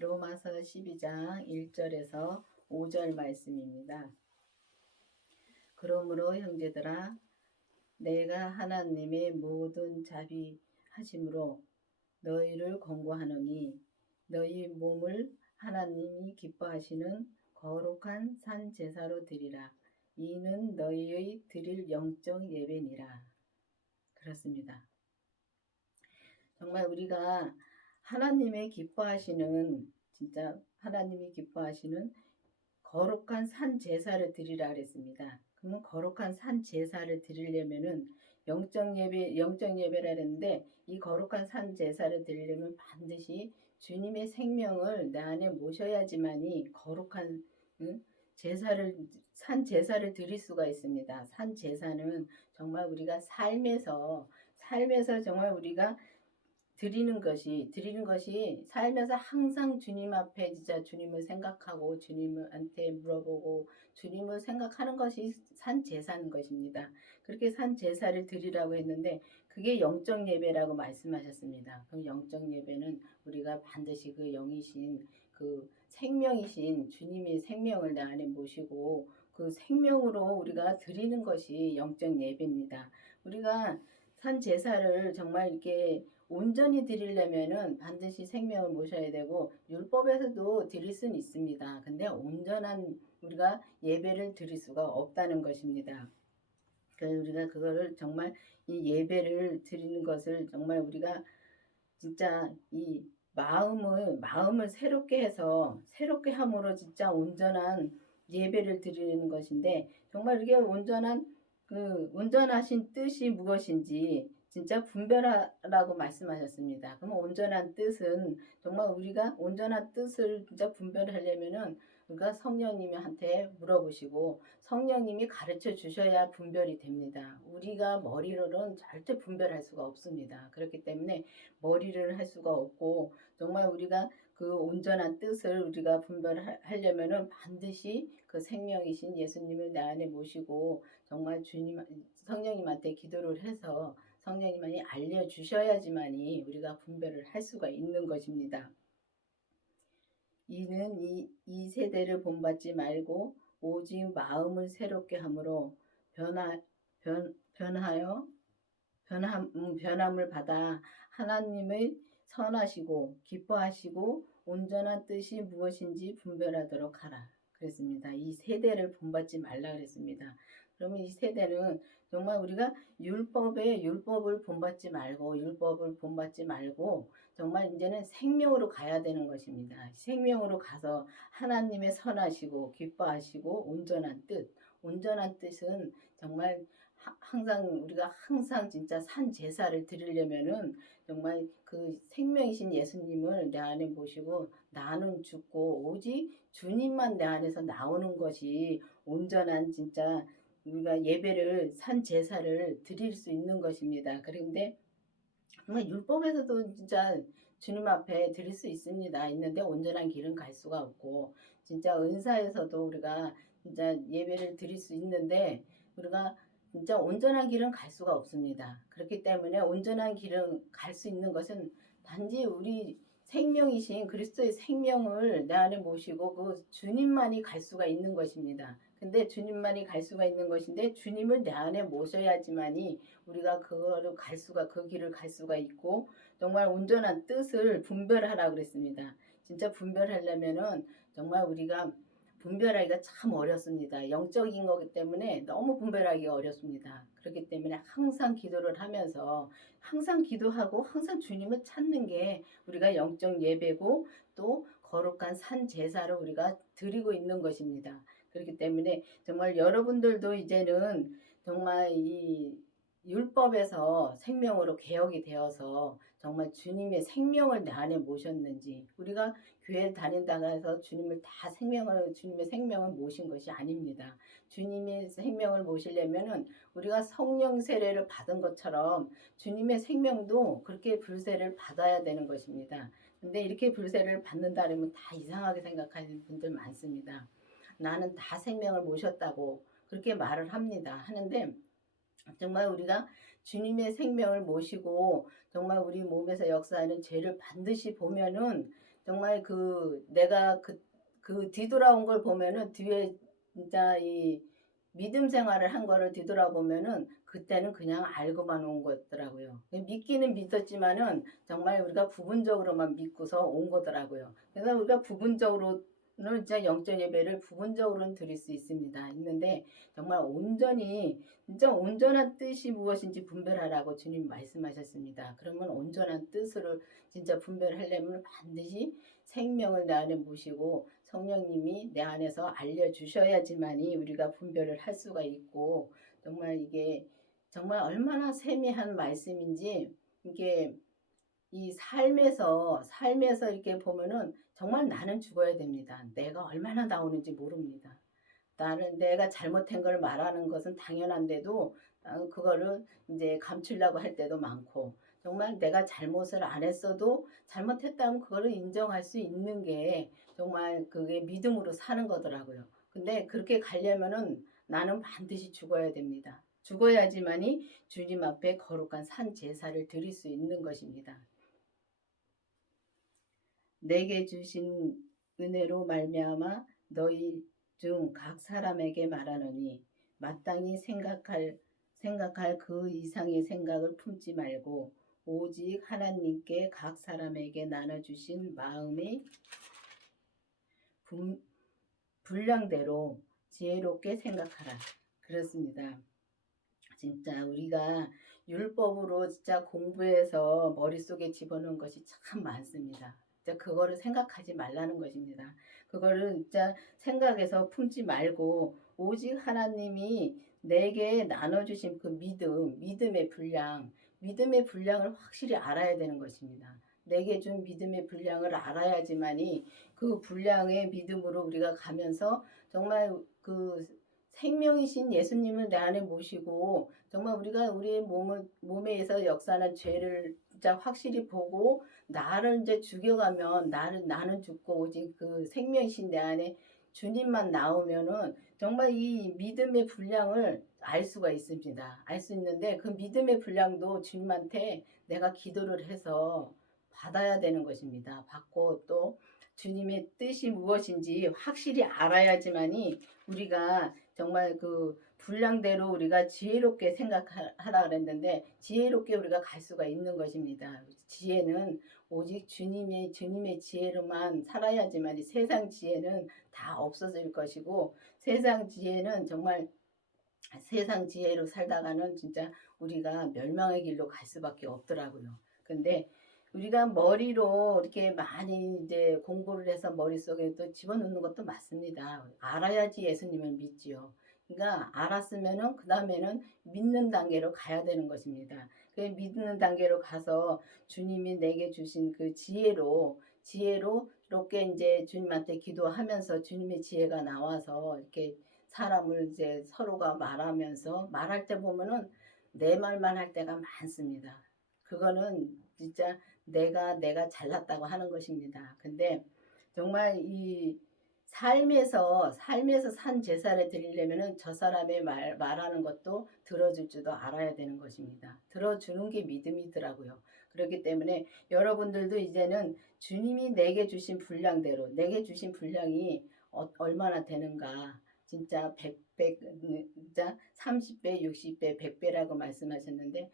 로마서 12장 1절에서 5절 말씀입니다. 그러므로 형제들아 내가 하나님의 모든 자비하심으로 너희를 권고하노니 너희 몸을 하나님이 기뻐하시는 거룩한 산 제사로 드리라. 이는 너희의 드릴 영적 예배니라. 그렇습니다. 정말 우리가 하나님의 기뻐하시는 진짜 하나님이 기뻐하시는 거룩한 산 제사를 드리라 그랬습니다. 그러면 거룩한 산 제사를 드리려면은 영적 예배라 했는데 이 거룩한 산 제사를 드리려면 반드시 주님의 생명을 내 안에 모셔야지만이 거룩한 산 제사를 드릴 수가 있습니다. 산 제사는 정말 우리가 삶에서 정말 우리가 드리는 것이 살면서 항상 주님 앞에 진짜 주님을 생각하고 주님한테 물어보고 주님을 생각하는 것이 산 제사인 것입니다. 그렇게 산 제사를 드리라고 했는데 그게 영적 예배라고 말씀하셨습니다. 그럼 영적 예배는 우리가 반드시 그 영이신 그 생명이신 주님의 생명을 내 안에 모시고 그 생명으로 우리가 드리는 것이 영적 예배입니다. 우리가 산 제사를 정말 이렇게 온전히 드리려면은 반드시 생명을 모셔야 되고 율법에서도 드릴 수는 있습니다. 근데 온전한 우리가 예배를 드릴 수가 없다는 것입니다. 그래서 우리가 그거를 정말 이 예배를 드리는 것을 정말 우리가 진짜 이 마음을 새롭게 해서 새롭게 함으로 진짜 온전한 예배를 드리는 것인데 정말 이게 온전하신 뜻이 무엇인지 진짜 분별하라고 말씀하셨습니다. 그럼 온전한 뜻은 정말 우리가 온전한 뜻을 진짜 분별하려면은 우리가 성령님한테 물어보시고 성령님이 가르쳐 주셔야 분별이 됩니다. 우리가 머리로는 절대 분별할 수가 없습니다. 그렇기 때문에 머리를 할 수가 없고 정말 우리가 그 온전한 뜻을 우리가 분별하려면은 반드시 그 생명이신 예수님을 내 안에 모시고 정말 성령님한테 기도를 해서 성령님이 알려주셔야지만이 우리가 분별을 할 수가 있는 것입니다. 이는 이 세대를 본받지 말고 오직 마음을 새롭게 함으로 변함을 받아 하나님의 선하시고 기뻐하시고 온전한 뜻이 무엇인지 분별하도록 하라. 그랬습니다. 이 세대를 본받지 말라 그랬습니다. 그러면 이 세대는 정말 우리가 율법을 본받지 말고 정말 이제는 생명으로 가야 되는 것입니다. 생명으로 가서 하나님의 선하시고 기뻐하시고 온전한 뜻은 정말 우리가 항상 진짜 산 제사를 드리려면은 정말 그 생명이신 예수님을 내 안에 모시고 나는 죽고 오직 주님만 내 안에서 나오는 것이 온전한 진짜 우리가 산 제사를 드릴 수 있는 것입니다. 그런데 정말 율법에서도 진짜 주님 앞에 드릴 수 있는데 온전한 길은 갈 수가 없고 진짜 은사에서도 우리가 진짜 예배를 드릴 수 있는데 우리가 진짜 온전한 길은 갈 수가 없습니다. 그렇기 때문에 온전한 길은 갈 수 있는 것은 단지 우리 생명이신 그리스도의 생명을 내 안에 모시고 그 주님만이 갈 수가 있는 것입니다. 근데 주님만이 갈 수가 있는 것인데 주님을 내 안에 모셔야지만이 우리가 그 길을 갈 수가 있고 정말 온전한 뜻을 분별하라 그랬습니다. 진짜 분별하려면은 정말 우리가 분별하기가 참 어렵습니다. 영적인 거기 때문에 너무 분별하기가 어렵습니다. 그렇기 때문에 항상 기도를 하면서 항상 기도하고 항상 주님을 찾는 게 우리가 영적 예배고 또 거룩한 산 제사를 우리가 드리고 있는 것입니다. 그렇기 때문에 정말 여러분들도 이제는 정말 이 율법에서 생명으로 개혁이 되어서 정말 주님의 생명을 내 안에 모셨는지 우리가 교회 다닌다고 해서 주님의 생명을 모신 것이 아닙니다. 주님의 생명을 모시려면은 우리가 성령 세례를 받은 것처럼 주님의 생명도 그렇게 불세를 받아야 되는 것입니다. 근데 이렇게 불세를 받는다면 다 이상하게 생각하는 분들 많습니다. 나는 다 생명을 모셨다고 그렇게 말을 하는데 정말 우리가 주님의 생명을 모시고 정말 우리 몸에서 역사하는 죄를 반드시 보면은 정말 내가 뒤돌아온 걸 보면은 뒤에 진짜 이 믿음 생활을 한 거를 뒤돌아보면은 그때는 그냥 알고만 온 거더라고요. 믿기는 믿었지만은 정말 우리가 부분적으로만 믿고서 온 거더라고요. 그래서 우리가 부분적으로는 진짜 영적 예배를 부분적으로는 드릴 수 있습니다. 있는데 정말 온전히 진짜 온전한 뜻이 무엇인지 분별하라고 주님 말씀하셨습니다. 그러면 온전한 뜻으로 진짜 분별하려면 반드시 생명을 내 안에 모시고 성령님이 내 안에서 알려주셔야지만이 우리가 분별을 할 수가 있고, 정말 이게 정말 얼마나 세미한 말씀인지, 이게 이 삶에서 이렇게 보면은 정말 나는 죽어야 됩니다. 내가 얼마나 나오는지 모릅니다. 나는 내가 잘못한 걸 말하는 것은 당연한데도 그거를 이제 감추려고 할 때도 많고, 정말 내가 잘못을 안 했어도 잘못했다면 그거를 인정할 수 있는 게 정말 그게 믿음으로 사는 거더라고요. 근데 그렇게 가려면은 나는 반드시 죽어야 됩니다. 죽어야지만이 주님 앞에 거룩한 산 제사를 드릴 수 있는 것입니다. 내게 주신 은혜로 말미암아 너희 중 각 사람에게 말하노니 마땅히 생각할 그 이상의 생각을 품지 말고 오직 하나님께 각 사람에게 나눠주신 마음의 분량대로 지혜롭게 생각하라. 그렇습니다. 진짜 우리가 율법으로 진짜 공부해서 머릿속에 집어넣은 것이 참 많습니다. 진짜 그거를 생각하지 말라는 것입니다. 그거를 진짜 생각해서 품지 말고 오직 하나님이 내게 나눠주신 그 믿음의 분량을 확실히 알아야 되는 것입니다. 내게 준 믿음의 분량을 알아야지만이 그 분량의 믿음으로 우리가 가면서 정말 생명이신 예수님을 내 안에 모시고 정말 우리가 우리의 몸에서 역사하는 죄를 진짜 확실히 보고 나를 이제 죽여가면 나는 죽고 오직 그 생명이신 내 안에 주님만 나오면은 정말 이 믿음의 분량을 알 수가 있습니다. 알 수 있는데 그 믿음의 분량도 주님한테 내가 기도를 해서 받아야 되는 것입니다. 받고 또 주님의 뜻이 무엇인지 확실히 알아야지만이 우리가 정말 그 분량대로 우리가 지혜롭게 생각하라 그랬는데 지혜롭게 우리가 갈 수가 있는 것입니다. 지혜는 오직 주님의 지혜로만 살아야지만 세상 지혜는 다 없어질 것이고 세상 지혜는 정말 세상 지혜로 살다가는 진짜 우리가 멸망의 길로 갈 수밖에 없더라고요. 근데 우리가 머리로 이렇게 많이 이제 공부를 해서 머릿속에 또 집어넣는 것도 맞습니다. 알아야지 예수님을 믿지요. 그러니까 알았으면은 그 다음에는 믿는 단계로 가야 되는 것입니다. 그 믿는 단계로 가서 주님이 내게 주신 그 지혜로 이렇게 이제 주님한테 기도하면서 주님의 지혜가 나와서 이렇게 사람을 이제 서로가 말할 때 보면은 내 말만 할 때가 많습니다. 그거는 진짜 내가 잘났다고 하는 것입니다. 근데 정말 이 삶에서 산 제사를 드리려면은 저 사람의 말하는 것도 들어줄 줄도 알아야 되는 것입니다. 들어주는 게 믿음이더라고요. 그렇기 때문에 여러분들도 이제는 주님이 내게 주신 분량대로 내게 주신 분량이 얼마나 되는가 진짜 100배, 진짜 30배, 60배, 100배라고 말씀하셨는데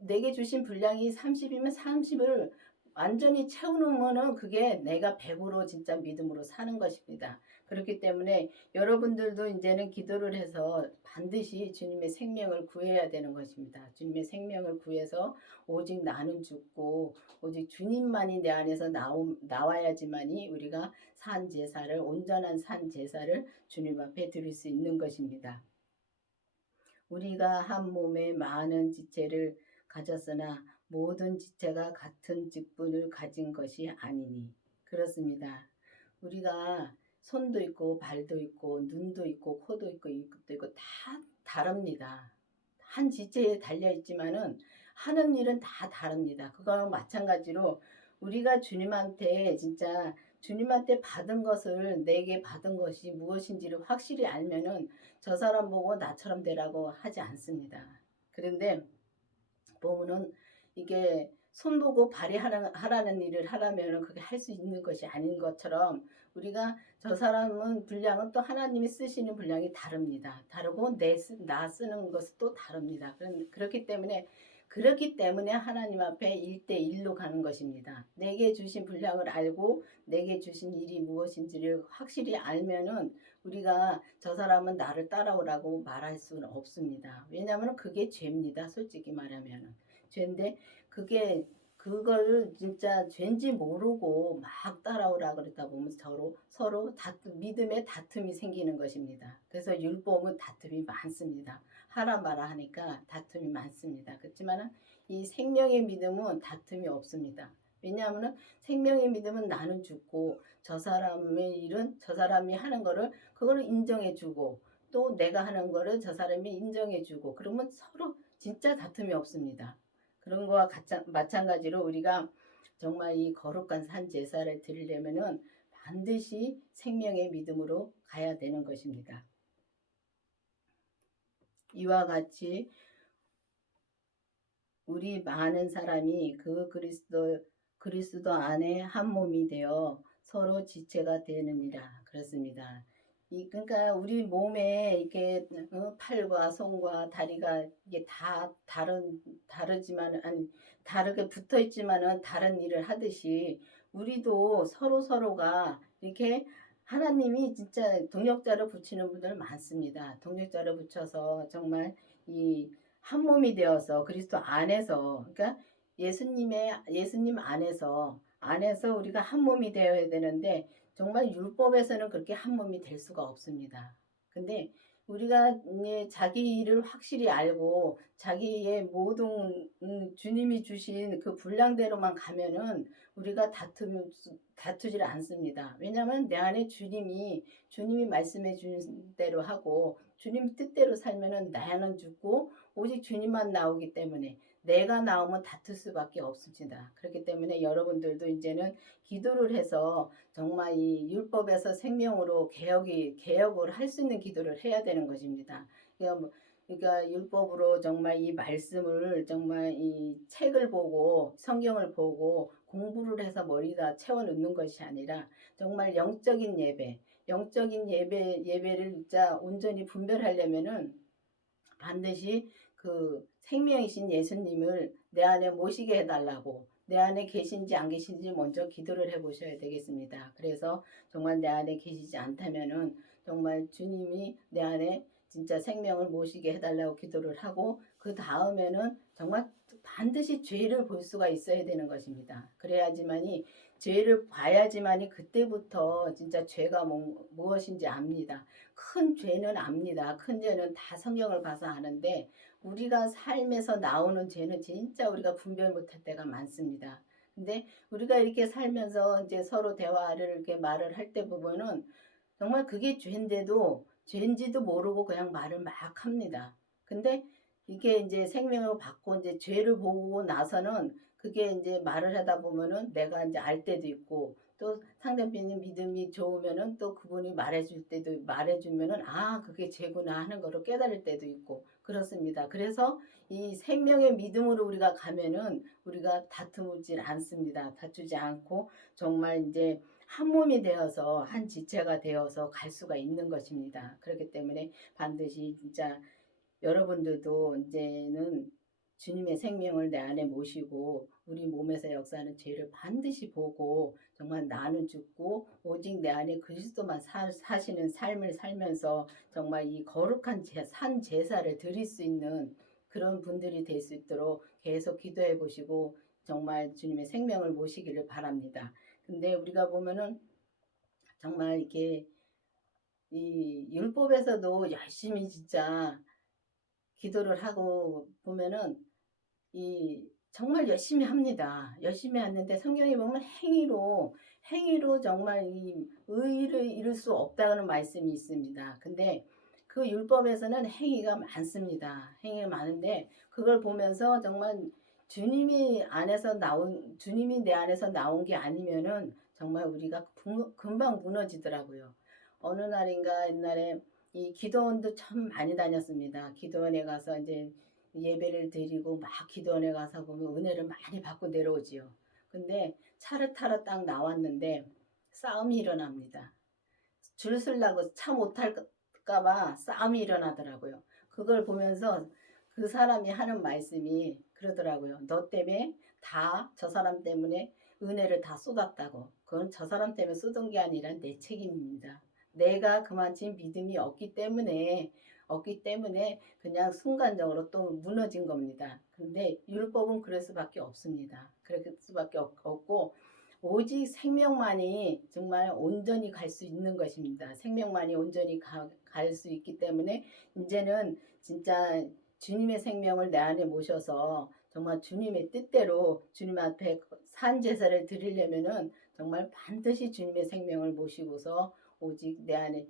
내게 주신 분량이 30이면 30을 완전히 채워놓으면은 그게 내가 100으로 진짜 믿음으로 사는 것입니다. 그렇기 때문에 여러분들도 이제는 기도를 해서 반드시 주님의 생명을 구해야 되는 것입니다. 주님의 생명을 구해서 오직 나는 죽고 오직 주님만이 내 안에서 나와야지만이 우리가 온전한 산 제사를 주님 앞에 드릴 수 있는 것입니다. 우리가 한 몸에 많은 지체를 가졌으나 모든 지체가 같은 직분을 가진 것이 아니니. 그렇습니다. 우리가 손도 있고 발도 있고 눈도 있고 코도 있고 입도 있고 다 다릅니다. 한 지체에 달려 있지만은 하는 일은 다 다릅니다. 그거랑 마찬가지로 우리가 주님한테 받은 것을 내게 받은 것이 무엇인지를 확실히 알면은 저 사람 보고 나처럼 되라고 하지 않습니다. 그런데 보면은 이게 손보고 하라는 일을 하라면 그게 할 수 있는 것이 아닌 것처럼 우리가 저 사람은 분량은 또 하나님이 쓰시는 분량이 다릅니다. 다르고 나 쓰는 것은 또 다릅니다. 그렇기 때문에 하나님 앞에 1대1로 가는 것입니다. 내게 주신 분량을 알고 내게 주신 일이 무엇인지를 확실히 알면은 우리가 저 사람은 나를 따라오라고 말할 수는 없습니다. 왜냐하면 그게 죄입니다. 솔직히 말하면 죄인데 그걸 진짜 죄인지 모르고 막 따라오라 그러다 보면 서로 믿음의 다툼이 생기는 것입니다. 그래서 율법은 다툼이 많습니다. 하라 마라 하니까 다툼이 많습니다. 그렇지만 이 생명의 믿음은 다툼이 없습니다. 왜냐하면 생명의 믿음은 나는 죽고 저 사람의 일은 저 사람이 하는 거를 그거를 인정해주고 또 내가 하는 거를 저 사람이 인정해주고 그러면 서로 진짜 다툼이 없습니다. 그런 거와 마찬가지로 우리가 정말 이 거룩한 산 제사를 드리려면은 반드시 생명의 믿음으로 가야 되는 것입니다. 이와 같이 우리 많은 사람이 그 그리스도 안에 한 몸이 되어 서로 지체가 되느니라 그렇습니다. 그러니까 우리 몸에 이렇게 팔과 손과 다리가 이게 다 다르지만 아니 다르게 붙어 있지만은 다른 일을 하듯이 우리도 서로가 이렇게 하나님이 진짜 동력자를 붙이는 분들 많습니다. 동력자를 붙여서 정말 이 한 몸이 되어서 그리스도 안에서 그러니까 예수님 안에서 우리가 한 몸이 되어야 되는데 정말 율법에서는 그렇게 한 몸이 될 수가 없습니다. 근데 우리가 자기 일을 확실히 알고 자기의 모든 주님이 주신 그 분량대로만 가면은 우리가 다투질 않습니다. 왜냐하면 내 안에 주님이 말씀해 주신 대로 하고 주님 뜻대로 살면은 나는 죽고 오직 주님만 나오기 때문에 내가 나오면 다툴 수밖에 없습니다. 그렇기 때문에 여러분들도 이제는 기도를 해서 정말 이 율법에서 생명으로 개혁을 할 수 있는 기도를 해야 되는 것입니다. 그러니까 율법으로 정말 이 말씀을 정말 이 책을 보고 성경을 보고 공부를 해서 머리다 채워 넣는 것이 아니라 정말 영적인 예배를 진짜 온전히 분별하려면은 반드시 그 생명이신 예수님을 내 안에 모시게 해달라고 내 안에 계신지 안 계신지 먼저 기도를 해보셔야 되겠습니다. 그래서 정말 내 안에 계시지 않다면은 정말 주님이 내 안에 진짜 생명을 모시게 해달라고 기도를 하고 그 다음에는 정말 반드시 죄를 볼 수가 있어야 되는 것입니다. 그래야지만이 죄를 봐야지만이 그때부터 진짜 죄가 무엇인지 압니다. 큰 죄는 압니다. 큰 죄는 다 성경을 봐서 아는데 우리가 삶에서 나오는 죄는 진짜 우리가 분별 못할 때가 많습니다. 근데 우리가 이렇게 살면서 이제 서로 대화를 이렇게 말을 할 때 보면은 정말 그게 죄인지도 모르고 그냥 말을 막 합니다. 근데 이게 이제 생명을 받고 이제 죄를 보고 나서는 그게 이제 말을 하다 보면은 내가 이제 알 때도 있고 또 상대편이 믿음이 좋으면은 또 그분이 말해주면은 아 그게 죄구나 하는 거를 깨달을 때도 있고 그렇습니다. 그래서 이 생명의 믿음으로 우리가 가면은 우리가 다투질 않습니다. 다투지 않고 정말 이제 한 몸이 되어서 한 지체가 되어서 갈 수가 있는 것입니다. 그렇기 때문에 반드시 진짜 여러분들도 이제는 주님의 생명을 내 안에 모시고 우리 몸에서 역사하는 죄를 반드시 보고 정말 나는 죽고 오직 내 안에 그리스도만 사시는 삶을 살면서 정말 이 거룩한 산 제사를 드릴 수 있는 그런 분들이 될 수 있도록 계속 기도해 보시고 정말 주님의 생명을 모시기를 바랍니다. 근데 우리가 보면은 정말 이렇게 이 율법에서도 열심히 진짜 기도를 하고 보면은 이 정말 열심히 합니다. 열심히 하는데 성경에 보면 행위로 정말 이 의를 이룰 수 없다는 말씀이 있습니다. 근데 그 율법에서는 행위가 많습니다. 행위가 많은데 그걸 보면서 정말 주님이 내 안에서 나온 게 아니면은 정말 우리가 금방 무너지더라고요. 어느 날인가 옛날에 이 기도원도 참 많이 다녔습니다. 기도원에 가서 이제 예배를 드리고 막 기도원에 가서 보면 은혜를 많이 받고 내려오지요. 근데 차를 타러 딱 나왔는데 싸움이 일어납니다. 줄 서려고 차 못 탈까 봐 싸움이 일어나더라고요. 그걸 보면서 그 사람이 하는 말씀이 그러더라고요. 너 때문에 다 저 사람 때문에 은혜를 다 쏟았다고. 그건 저 사람 때문에 쏟은 게 아니라 내 책임입니다. 내가 그만큼 믿음이 없기 때문에 그냥 순간적으로 또 무너진 겁니다. 근데 율법은 그럴 수밖에 없습니다. 그럴 수밖에 없고 오직 생명만이 정말 온전히 갈 수 있는 것입니다. 생명만이 온전히 갈 수 있기 때문에 이제는 진짜 주님의 생명을 내 안에 모셔서 정말 주님의 뜻대로 주님 앞에 산 제사를 드리려면은 정말 반드시 주님의 생명을 모시고서 오직 내 안에서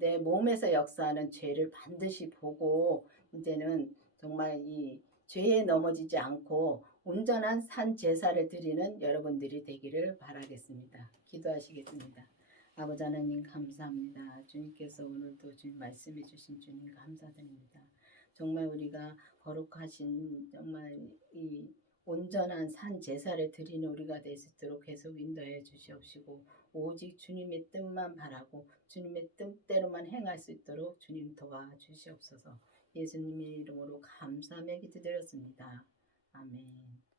내 몸에서 역사하는 죄를 반드시 보고 이제는 정말 이 죄에 넘어지지 않고 온전한 산 제사를 드리는 여러분들이 되기를 바라겠습니다. 기도하시겠습니다. 아버지 하나님 감사합니다. 주님께서 오늘도 주님 말씀해 주신 주님 감사드립니다. 정말 우리가 거룩하신 정말 이 온전한 산 제사를 드리는 우리가 될 수 있도록 계속 인도해 주시옵시고 오직 주님의 뜻만 바라고 주님의 뜻대로만 행할 수 있도록 주님 도와주시옵소서. 예수님의 이름으로 감사하며 기도드렸습니다. 아멘.